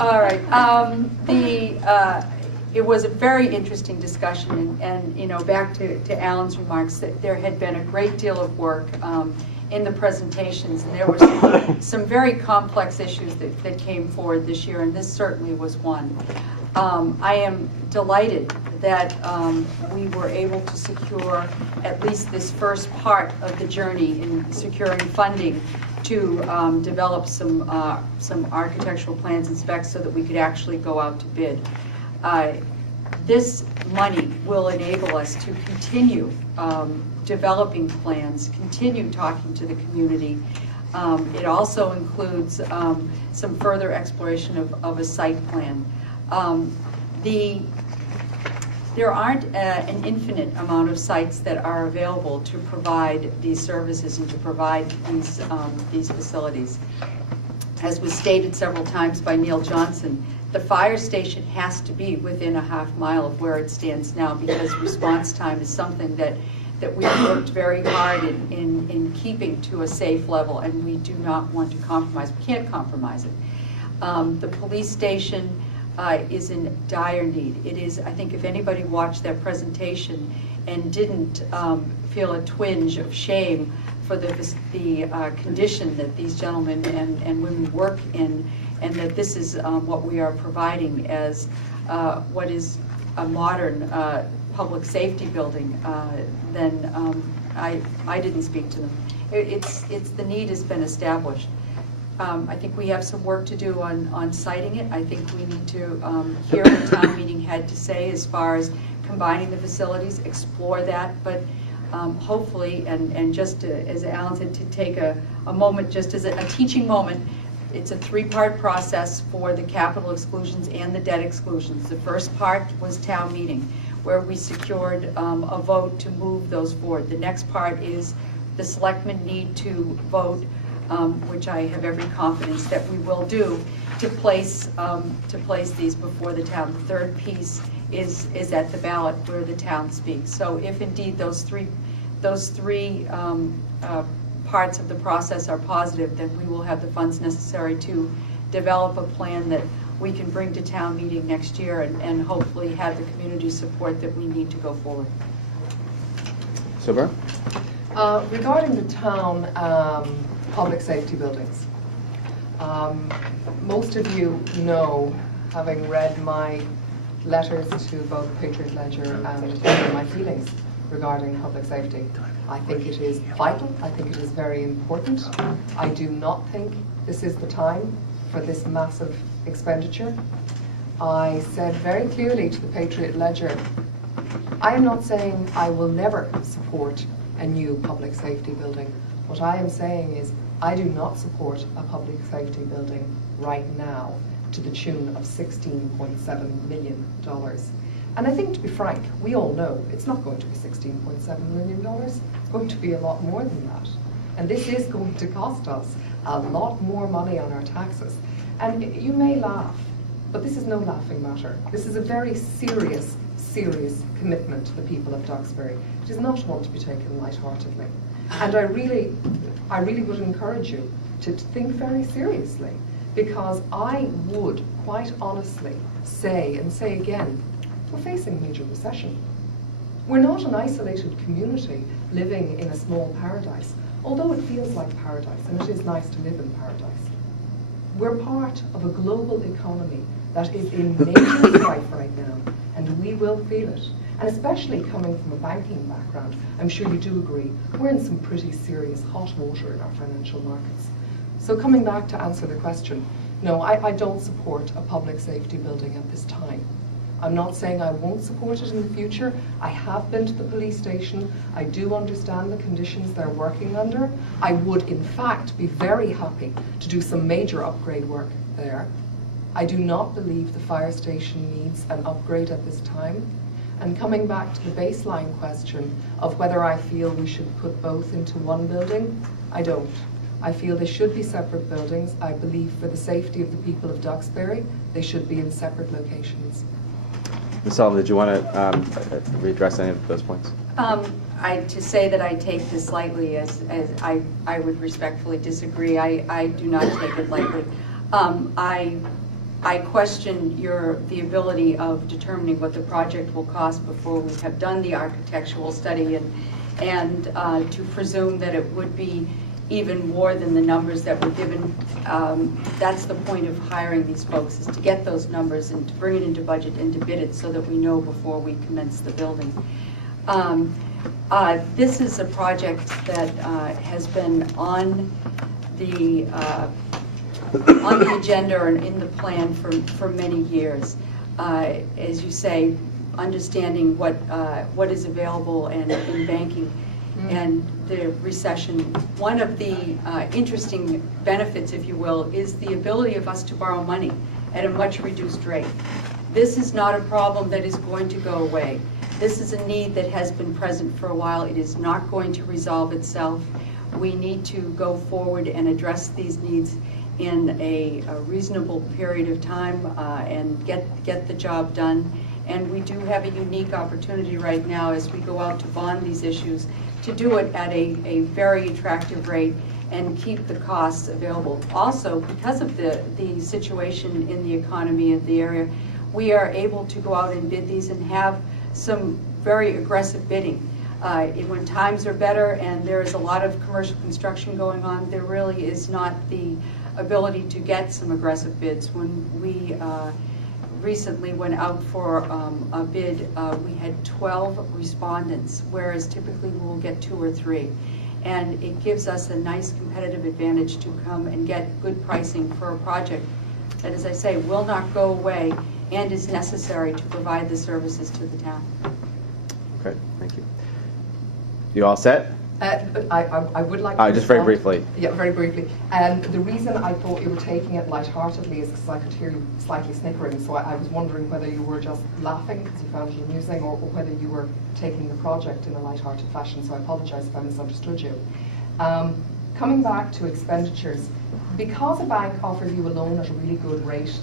All right. It was a very interesting discussion, and you know, back to Alan's remarks, that there had been a great deal of work in the presentations, and there were some very complex issues that came forward this year, and this certainly was one. I am delighted that we were able to secure at least this first part of the journey in securing funding to develop some architectural plans and specs so that we could actually go out to bid. This money will enable us to continue developing plans, continue talking to the community. It also includes some further exploration of a site plan. There aren't an infinite amount of sites that are available to provide these services and to provide these facilities. As was stated several times by Neil Johnson, the fire station has to be within a half mile of where it stands now, because response time is something that we've worked very hard in keeping to a safe level, and we do not want to compromise. We can't compromise it. The police station is in dire need. It is, I think if anybody watched that presentation and didn't feel a twinge of shame for the condition that these gentlemen and women work in, and that this is what we are providing as what is a modern public safety building, then I didn't speak to them. It's the need has been established. I think we have some work to do on citing it. I think we need to hear what the town meeting had to say as far as combining the facilities, explore that, but hopefully, and just as Alan said, to take a moment, just as a teaching moment, it's a three-part process for the capital exclusions and the debt exclusions. The first part was town meeting, where we secured a vote to move those forward. The next part is the selectmen need to vote, which I have every confidence that we will do, to place these before the town. The third piece is at the ballot where the town speaks. So if indeed those three parts of the process are positive, then we will have the funds necessary to develop a plan that we can bring to town meeting next year and hopefully have the community support that we need to go forward. Silver? Regarding the town public safety buildings, most of you know, having read my letters to both Patriot Ledger and my feelings regarding public safety. I think it is vital. I think it is very important. I do not think this is the time for this massive expenditure. I said very clearly to the Patriot Ledger, I am not saying I will never support a new public safety building. What I am saying is I do not support a public safety building right now to the tune of $16.7 million. And I think, to be frank, we all know it's not going to be $16.7 million. It's going to be a lot more than that. And this is going to cost us a lot more money on our taxes. And you may laugh, but this is no laughing matter. This is a very serious, serious commitment to the people of Duxbury. It is not one to be taken lightheartedly. And I really would encourage you to think very seriously, because I would quite honestly say, and say again, we're facing major recession. We're not an isolated community living in a small paradise, although it feels like paradise, and it is nice to live in paradise. We're part of a global economy that is in major strife right now, and we will feel it. And especially coming from a banking background, I'm sure you do agree, we're in some pretty serious hot water in our financial markets. So coming back to answer the question, no, I don't support a public safety building at this time. I'm not saying I won't support it in the future. I have been to the police station. I do understand the conditions they're working under. I would, in fact, be very happy to do some major upgrade work there. I do not believe the fire station needs an upgrade at this time. And coming back to the baseline question of whether I feel we should put both into one building, I don't. I feel they should be separate buildings. I believe for the safety of the people of Duxbury, they should be in separate locations. Ms. Sullivan, did you want to readdress any of those points? To say that I take this lightly, as I would respectfully disagree. I do not take it lightly. I question the ability of determining what the project will cost before we have done the architectural study, and to presume that it would be even more than the numbers that were given. That's the point of hiring these folks, is to get those numbers and to bring it into budget and to bid it so that we know before we commence the building. This is a project that has been on the agenda and in the plan for many years. As you say, understanding what is available and in banking and the recession. One of the interesting benefits, if you will, is the ability of us to borrow money at a much reduced rate. This is not a problem that is going to go away. This is a need that has been present for a while. It is not going to resolve itself. We need to go forward and address these needs in a reasonable period of time and get the job done. And we do have a unique opportunity right now as we go out to bond these issues to do it at a very attractive rate and keep the costs available. Also, because of the situation in the economy of the area, we are able to go out and bid these and have some very aggressive bidding. When times are better and there is a lot of commercial construction going on, there really is not the ability to get some aggressive bids. When we recently went out for a bid, we had 12 respondents, whereas typically we will get 2 or 3. And it gives us a nice competitive advantage to come and get good pricing for a project that, as I say, will not go away and is necessary to provide the services to the town. Okay, thank you. You all set? I would like to just very respond. briefly. Yeah, very briefly. The reason I thought you were taking it lightheartedly is because I could hear you slightly snickering, so I was wondering whether you were just laughing because you found it amusing, or whether you were taking the project in a lighthearted fashion, so I apologise if I misunderstood you. Coming back to expenditures, because a bank offers you a loan at a really good rate,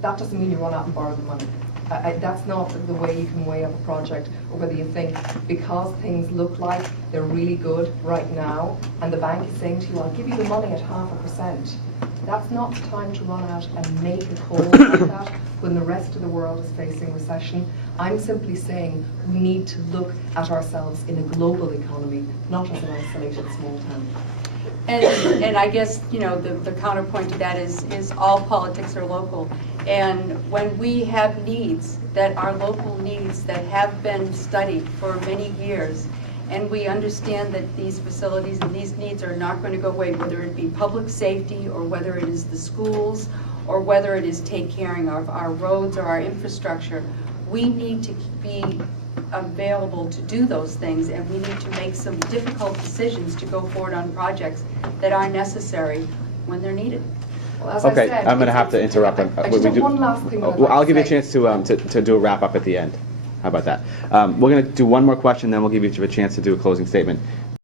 that doesn't mean you run out and borrow the money. That's not the way you can weigh up a project, or whether you think because things look like they're really good right now and the bank is saying to you, I'll give you the money at 0.5%. That's not the time to run out and make a call like that when the rest of the world is facing recession. I'm simply saying we need to look at ourselves in a global economy, not as an isolated small town. And I guess, you know, the counterpoint to that is all politics are local. And when we have needs that are local needs that have been studied for many years, and we understand that these facilities and these needs are not going to go away, whether it be public safety or whether it is the schools or whether it is take caring of our roads or our infrastructure, we need to be available to do those things, and we need to make some difficult decisions to go forward on projects that are necessary when they're needed. Well, as Okay, I said, I'm going to have to interrupt. I just have one last thing. Well, I'll give you a chance to do a wrap up at the end. How about that? We're going to do one more question, then we'll give you a chance to do a closing statement.